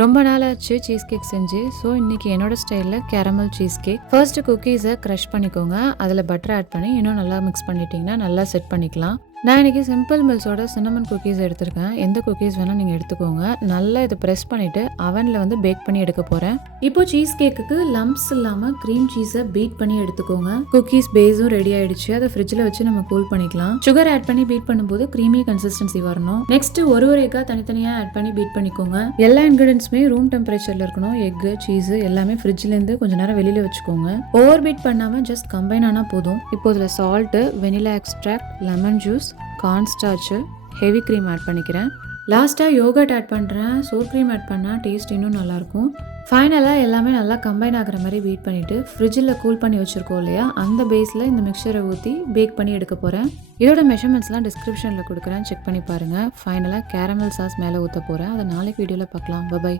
ரொம்ப நாள் ஆச்சு சீஸ் கேக் செஞ்சு. ஸோ இன்னைக்கு என்னோட ஸ்டைலில் கேரமல் சீஸ் கேக். ஃபர்ஸ்ட் குக்கீஸை க்ரஷ் பண்ணிக்கோங்க. அதில் பட்டர் ஆட் பண்ணி இன்னும் நல்லா மிக்ஸ் பண்ணிட்டீங்கன்னா நல்லா செட் பண்ணிக்கலாம். நான் இன்னைக்கு சிம்பிள் மில்ஸோட சின்னமன் குக்கீஸ் எடுத்திருக்கேன். எந்த குக்கீஸ் வேணால் நீங்கள் எடுத்துக்கோங்க. நல்லா இதை ப்ரெஸ் பண்ணிவிட்டு அவனில் பேக் பண்ணி எடுக்க போகிறேன். இப்போ சீஸ் கேக்குக்கு லம்ப்ஸ் இல்லாமல் க்ரீம் சீஸை பீட் பண்ணி எடுத்துக்கோங்க. குக்கீஸ் பேஸும் ரெடி ஆயிடுச்சு. அதை ஃப்ரிட்ஜில் வச்சு நம்ம கூல் பண்ணிக்கலாம். சுகர் ஆட் பண்ணி பீட் பண்ணும்போது க்ரீமி கன்சிஸ்டன்சி வரணும். நெக்ஸ்ட் ஒரு எக்கா தனித்தனியாக ஆட் பண்ணி பீட் பண்ணிக்கோங்க. எல்லா இன்கிரீடியன்ஸுமே ரூம் டெம்பரேச்சரில் இருக்கணும். எக்கு, சீஸ் எல்லாமே ஃப்ரிட்ஜ்லேருந்து கொஞ்சம் நேரம் வெளியில் வச்சுக்கோங்க. ஓவர் பீட் பண்ணாமல் ஜஸ்ட் கம்பைன் ஆனால் போதும். இப்போ இதில் salt, vanilla extract, lemon juice, corn starch, heavy cream add பண்ணிக்கிறேன். லாஸ்ட்டாக யோகர்ட் ஆட் பண்ணுறேன். சோர் க்ரீம் ஆட் பண்ணால் டேஸ்ட் இன்னும் நல்லாயிருக்கும். ஃபைனலாக எல்லாமே நல்லா கம்பைன் ஆகிற மாதிரி பீட் பண்ணிவிட்டு ஃப்ரிட்ஜில் கூல் பண்ணி வச்சுருக்கோம் இல்லையா, அந்த பேஸில் இந்த மிக்சரை ஊற்றி பேக் பண்ணி எடுக்க போகிறேன். இதோட மெஷர்மெண்ட்ஸ்லாம் டிஸ்கிரிப்ஷனில் கொடுக்குறேன், செக் பண்ணி பாருங்கள். ஃபைனலாக கேரமல் சாஸ் மேலே ஊற்ற போகிறேன். அதை நாளைக்கு வீடியோவில் பார்க்கலாம். பை.